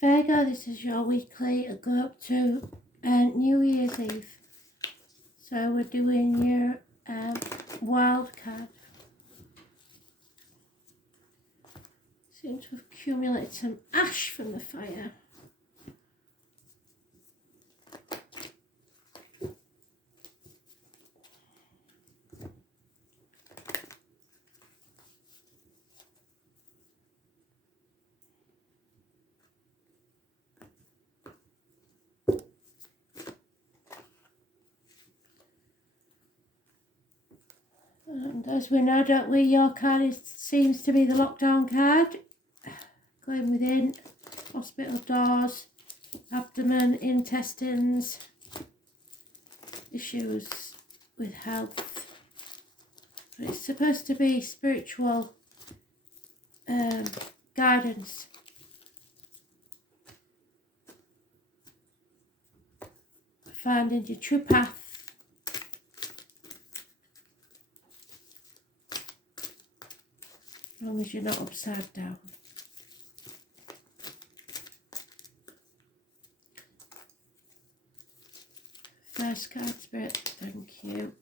Virgo, this is your weekly. I go up to New Year's Eve. So we're doing your wild card. Seem to have accumulated some ash from the fire. And as we know, don't we, your card seems to be the lockdown card. Going within, hospital doors, abdomen, intestines, issues with health. But it's supposed to be spiritual guidance. Finding your true path. As long as you're not upside down. First card, Spirit, thank you.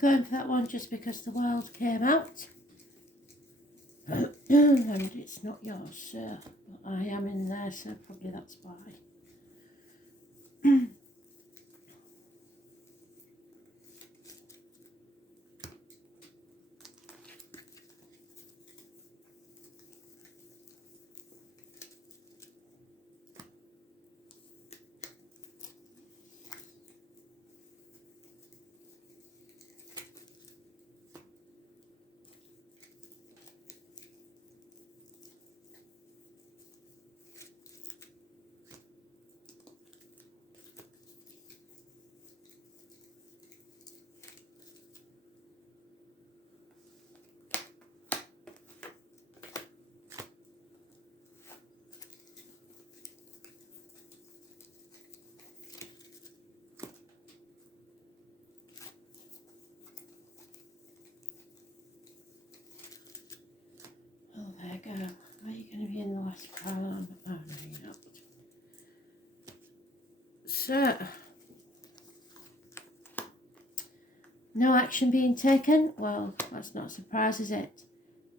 Going for that one just because the world came out. And it's not yours, so I am in there, so probably that's why. Virgo, are you going to be in the last pile on? Oh, no, you're not. So, no action being taken. Well, that's not a surprise, is it?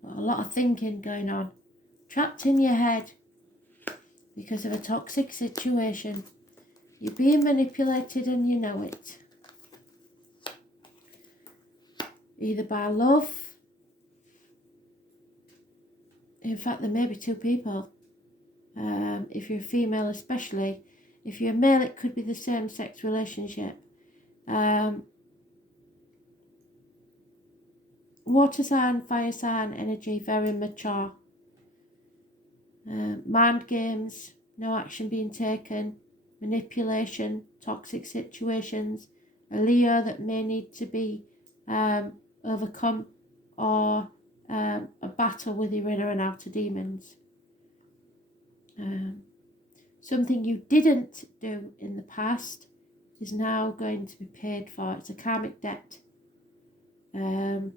Got a lot of thinking going on. Trapped in your head because of a toxic situation. You're being manipulated and you know it. Either by love. In fact, there may be two people. If you're a female especially. If you're a male, it could be the same sex relationship. Water sign, fire sign, energy, very mature. Mind games, no action being taken. Manipulation, toxic situations. A Leo that may need to be overcome, or a battle with your inner and outer demons. Something you didn't do in the past is now going to be paid for. It's a karmic debt. There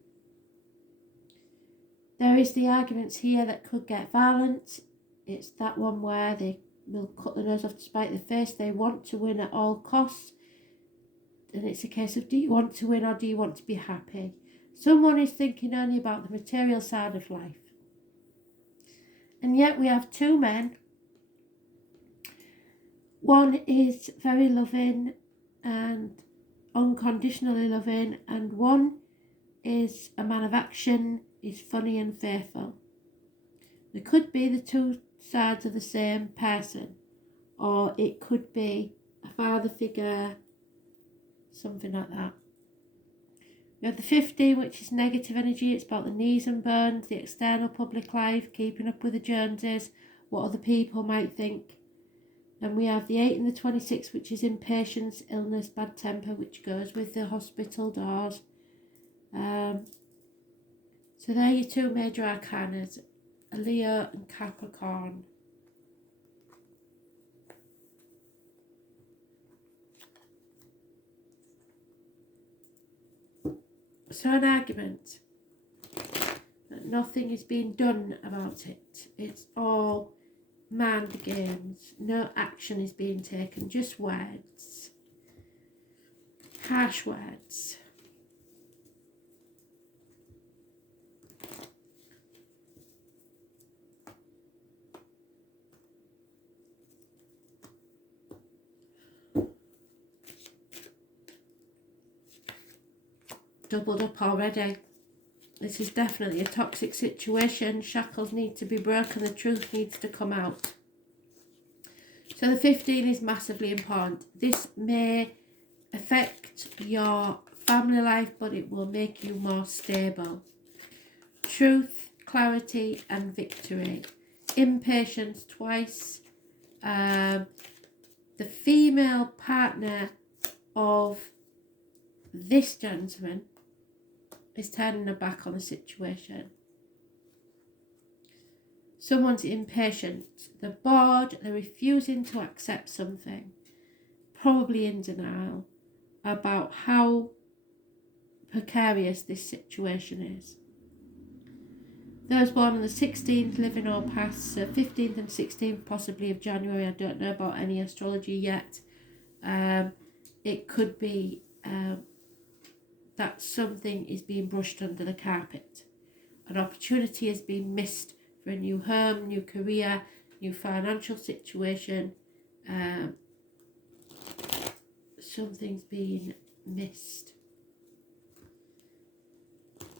is the arguments here that could get violent. It's that one where they will cut the nose off to spite the face. They want to win at all costs. And it's a case of, do you want to win or do you want to be happy? Someone is thinking only about the material side of life. And yet we have two men. One is very loving and unconditionally loving, and one is a man of action, is funny and faithful. They could be the two sides of the same person, or it could be a father figure, something like that. We have the 15, which is negative energy. It's about the knees and bones, the external public life, keeping up with the Joneses, what other people might think. And we have the 8 and the 26, which is impatience, illness, bad temper, which goes with the hospital doors. So they're your two major arcanas, Leo and Capricorn. So an argument, but nothing is being done about it. It's all mind games. No action is being taken, just words. Harsh words. Doubled up already. This is definitely a toxic situation. Shackles need to be broken. The truth needs to come out. So the 15 is massively important. This may affect your family life, but it will make you more stable. Truth, clarity and victory. Impatience twice. The female partner of this gentleman is turning her back on the situation. Someone's impatient. They're bored. They're refusing to accept something. Probably in denial about how precarious this situation is. Those born on the 16th, living or past, so 15th and 16th possibly of January. I don't know about any astrology yet. It could be that something is being brushed under the carpet. An opportunity has been missed for a new home, new career, new financial situation. Something's been missed.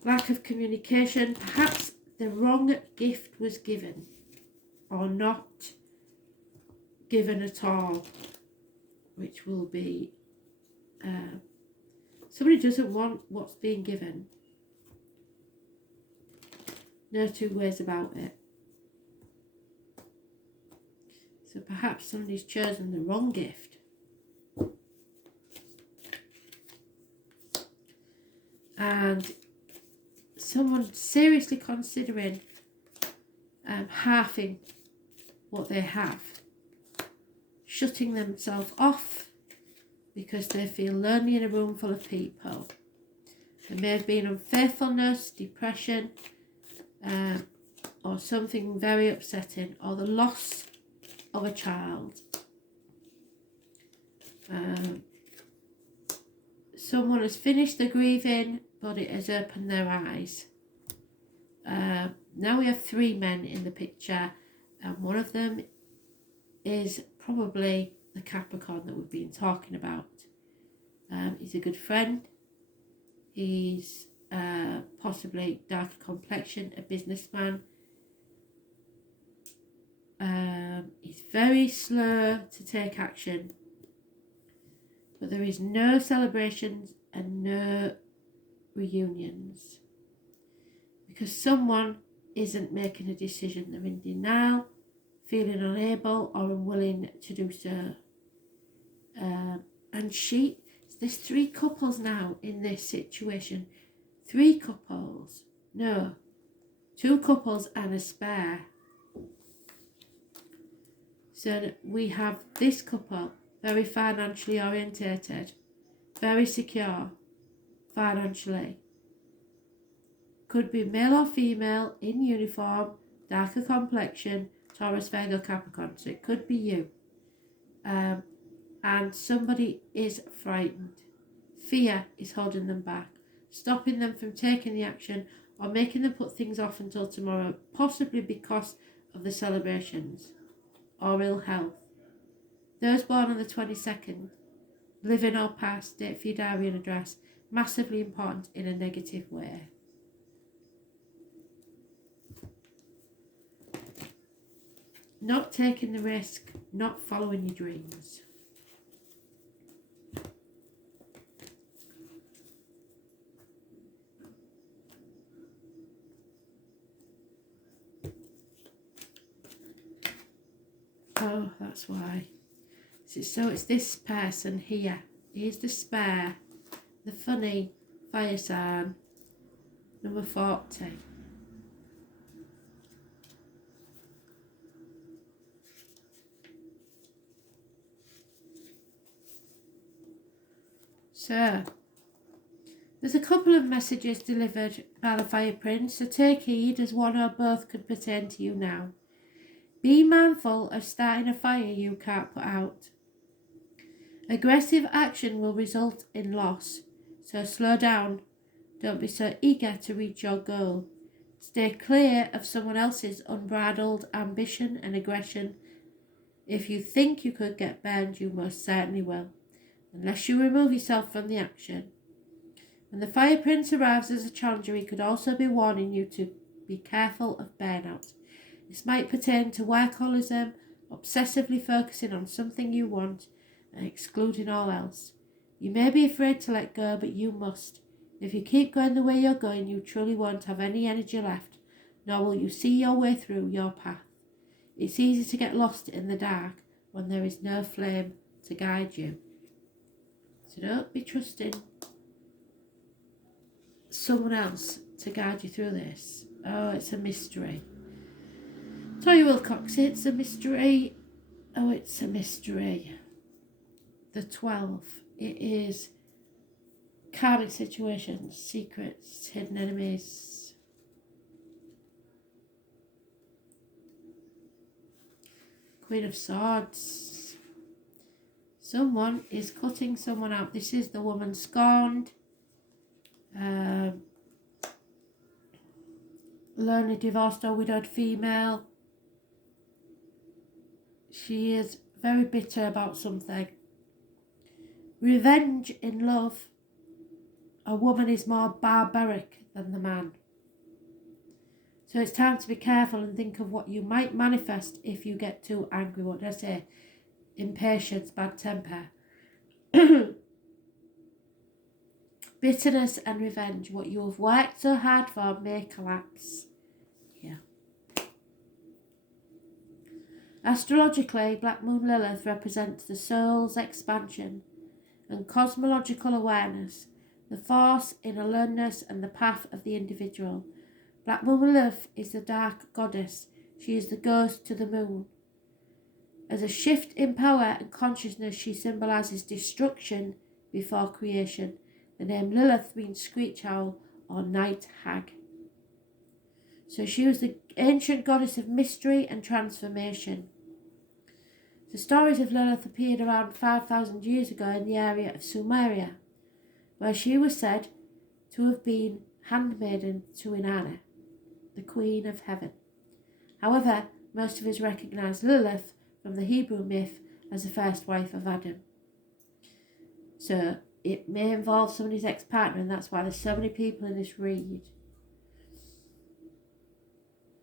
Lack of communication. Perhaps the wrong gift was given, or not given at all, which will be somebody doesn't want what's being given. No two ways about it. So perhaps somebody's chosen the wrong gift. And someone seriously considering halving what they have. Shutting themselves off because they feel lonely in a room full of people. There may have been unfaithfulness, depression, or something very upsetting, or the loss of a child. Someone has finished the grieving, but it has opened their eyes. Now we have 3 men in the picture, and one of them is probably the Capricorn that we've been talking about. He's a good friend. He's possibly darker complexion, a businessman. He's very slow to take action, but there is no celebrations and no reunions because someone isn't making a decision. They're in denial, feeling unable or unwilling to do so. And there's 3 couples now in this situation. 3 couples. No, 2 couples and a spare. So we have this couple, very financially orientated, very secure financially. Could be male or female, in uniform, darker complexion, Taurus, Virgo, Capricorn. So it could be you. And somebody is frightened. Fear is holding them back. stopping them from taking the action or making them put things off until tomorrow, possibly because of the celebrations or ill health. Those born on the 22nd, living or past, date for your diary and address, massively important in a negative way. Not taking the risk, not following your dreams. Oh, that's why. So it's this person here. Here's the spare, the funny fire sign, number 40. So, there's a couple of messages delivered by the Fire Prince, so take heed as one or both could pertain to you now. Be mindful of starting a fire you can't put out. Aggressive action will result in loss, so slow down. Don't be so eager to reach your goal. Stay clear of someone else's unbridled ambition and aggression. If you think you could get burned, you most certainly will, unless you remove yourself from the action. When the Fire Prince arrives as a challenger, he could also be warning you to be careful of burnout. This might pertain to workaholism, obsessively focusing on something you want and excluding all else. You may be afraid to let go, but you must. If you keep going the way you're going, you truly won't have any energy left, nor will you see your way through your path. It's easy to get lost in the dark when there is no flame to guide you. So don't be trusting someone else to guide you through this. Oh, it's a mystery. Toya Wilcox, it's a mystery. Oh, it's a mystery. The 12. It is karmic situations, secrets, hidden enemies. Queen of Swords. Someone is cutting someone out. This is the woman scorned. Lonely, divorced or widowed female. She is very bitter about something. Revenge in love. A woman is more barbaric than the man. So it's time to be careful and think of what you might manifest if you get too angry. What did I say? Impatience, bad temper. Bitterness and revenge. What you have worked so hard for may collapse. Yeah. Astrologically, Black Moon Lilith represents the soul's expansion and cosmological awareness, the force in aloneness and the path of the individual. Black Moon Lilith is the dark goddess. She is the ghost to the moon. As a shift in power and consciousness, she symbolises destruction before creation. The name Lilith means screech owl or night hag. So she was the ancient goddess of mystery and transformation. The stories of Lilith appeared around 5,000 years ago in the area of Sumeria, where she was said to have been handmaiden to Inanna, the Queen of Heaven. However, most of us recognise Lilith from the Hebrew myth as the first wife of Adam. So it may involve somebody's ex-partner, and that's why there's so many people in this read.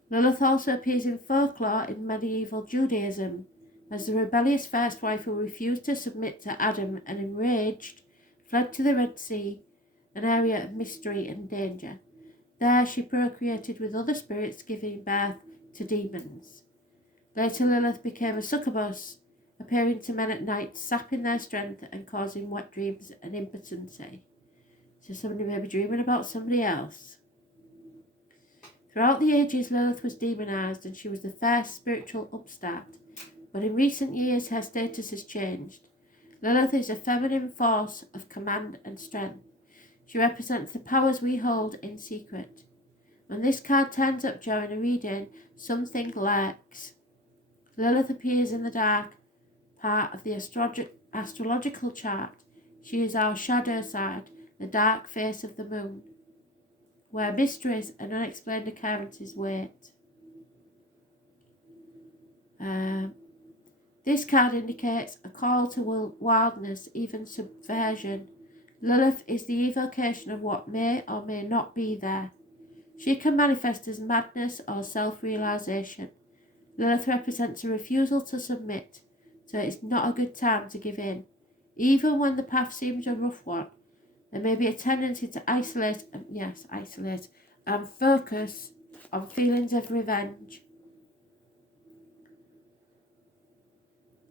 Lilith also appears in folklore in medieval Judaism as the rebellious first wife who refused to submit to Adam and, enraged, fled to the Red Sea, an area of mystery and danger. There she procreated with other spirits, giving birth to demons. Later Lilith became a succubus, appearing to men at night, sapping their strength and causing wet dreams and impotency. So somebody may be dreaming about somebody else. Throughout the ages, Lilith was demonized and she was the first spiritual upstart. But in recent years, her status has changed. Lilith is a feminine force of command and strength. She represents the powers we hold in secret. When this card turns up during a reading, something lurks. Lilith appears in the dark part of the astrological chart. She is our shadow side, the dark face of the moon, where mysteries and unexplained occurrences wait. This card indicates a call to wildness, even subversion. Lilith is the evocation of what may or may not be there. She can manifest as madness or self-realization. Lilith represents a refusal to submit, so it's not a good time to give in. Even when the path seems a rough one, there may be a tendency to isolate and focus on feelings of revenge.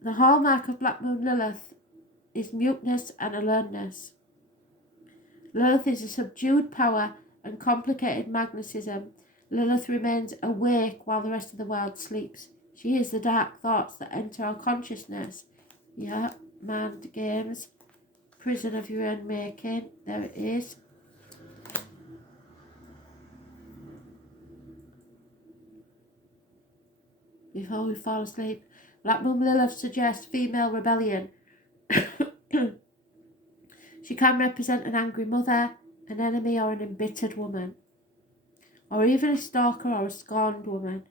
The hallmark of Black Moon Lilith is muteness and aloneness. Lilith is a subdued power and complicated magnetism. Lilith remains awake while the rest of the world sleeps. She is the dark thoughts that enter our consciousness. Yeah, mind games. Prison of your own making. There it is. Before we fall asleep, Black Moon Lilith suggests female rebellion. She can represent an angry mother, an enemy or an embittered woman, or even a stalker or a scorned woman.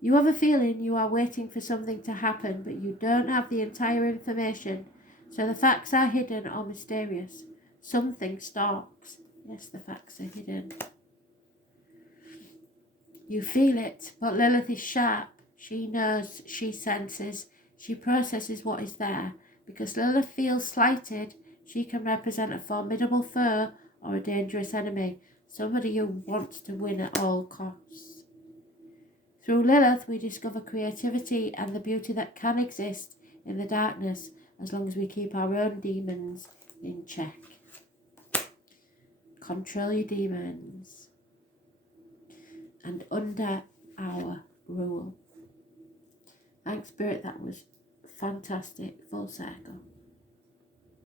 You have a feeling you are waiting for something to happen, but you don't have the entire information, so the facts are hidden or mysterious. Something stalks. Yes, the facts are hidden. You feel it, but Lilith is sharp. She knows, she senses, she processes what is there. Because Lilith feels slighted, she can represent a formidable foe or a dangerous enemy, somebody who wants to win at all costs. Through Lilith, we discover creativity and the beauty that can exist in the darkness as long as we keep our own demons in check. Control your demons. And under our rule. Thanks, Spirit, that was fantastic. Full circle.